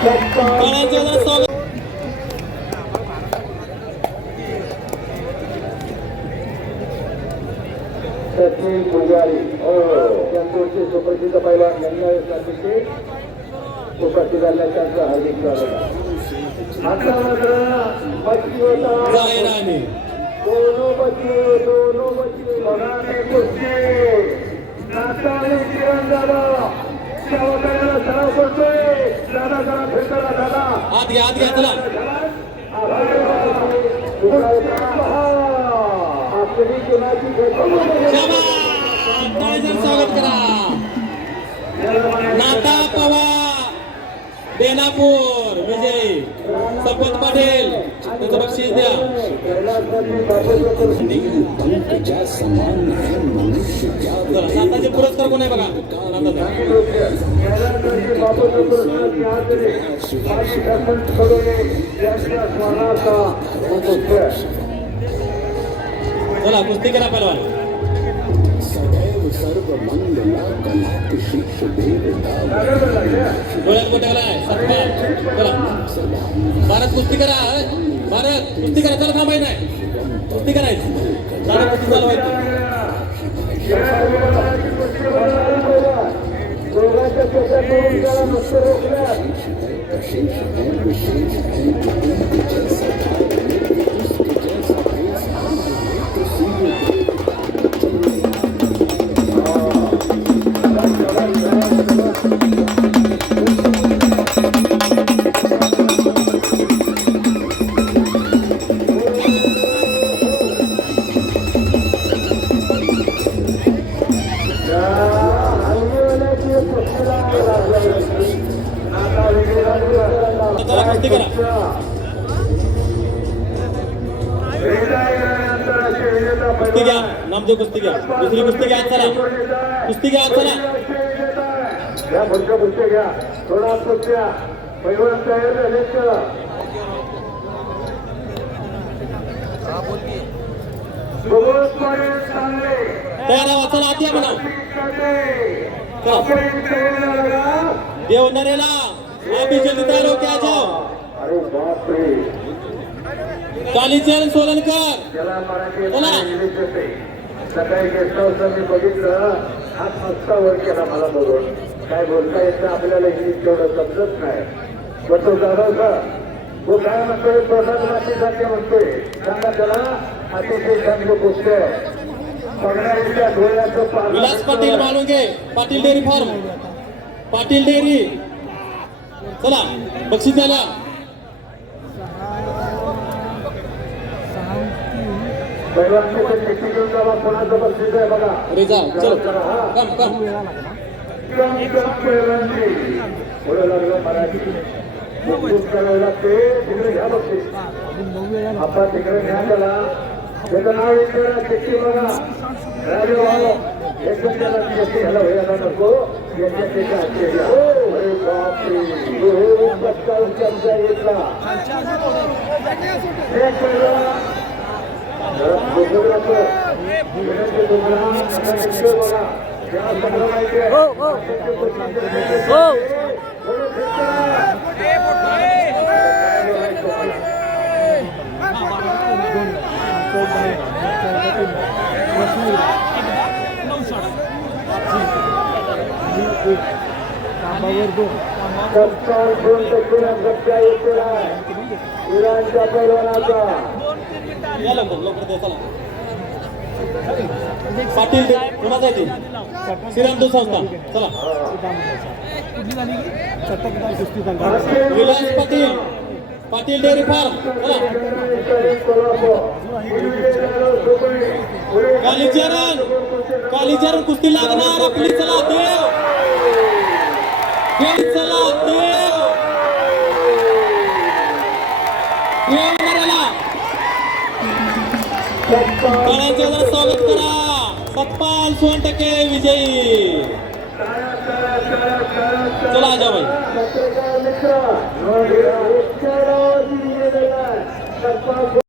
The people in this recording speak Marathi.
सचिन पुजारी. हो. चंदूरचे सुप्रसिद्ध पहिला यांच्यासाठी उपस्थित झालेल्या त्यांचं हार्दिक स्वागत. आता मात्र मच्छी होता जाय राणे दोनों बच्चे कुस्ती. नाताळी किरण दादा सराव करतोय आत घ्या आत घ्या चला. स्वागत करा नाता पवा बेनापूर विजय संपत पाटील त्याचं बक्षीस द्या. चला नाताचे पुरस्कार कोण आहे बघा? नाताचा चला कुस्ती करा पहलवान. डोळ्यात बोट आहे चला. भारत कुस्ती करा भारत कुस्ती करा चला थांबाय नाही. कुस्ती करायची. भारत कुस्ती चालू व्हायची कुस्ती घ्या नामदेव कुस्ती घ्या दुसरी कुस्ती घ्या चला. कुस्ती घ्या. चला तयार व्हा चला आत या म्हणा. देव नरेला आप जल्दी तैयार जाओ अरे बापरे. कालीचरण सोलनकर. बोला. सकाळी गेस्ट हाऊसला मी बघितलं. हात मस्ता वर केला मला बघून. काय बोलता येत आपल्याला इंग्लिश तेवढं समजत नाही. पण तो जाधव तो काय म्हणतोय? प्रसाद मातीसाठी म्हणतोय. सांगा त्याला. अतिशय चांगलं गोष्ट. आहे बघणाऱ्याच्या डोळ्याचं पालन Vilas Patil Malunge Patil dairy farm. Patil dairy. चला बक्षीस द्यायला. पैलवानचे चल. कम कम मराठी तिकडे घ्या त्याला त्याचं नाव विचारा बघा नको याच्या त्याच्या हाती घ्या. अरे बापरे हो, पटकन चमचा घेतला एक पहिला इराणच्या पैलवानाचा या लवकर लवकर चला. पाटील ते कोणाचा आहे ते? श्रीराम दूध संस्था. चला. Vilas Patil. Patil dairy farm. चला. कालीचरण. कालीचरण कुस्ती लागणार आपली. चला देव. देव चला देव. देव करायचं स्वागत करा. सत्पाल सोन टक्के विजयी. चला आजाबाई. भाई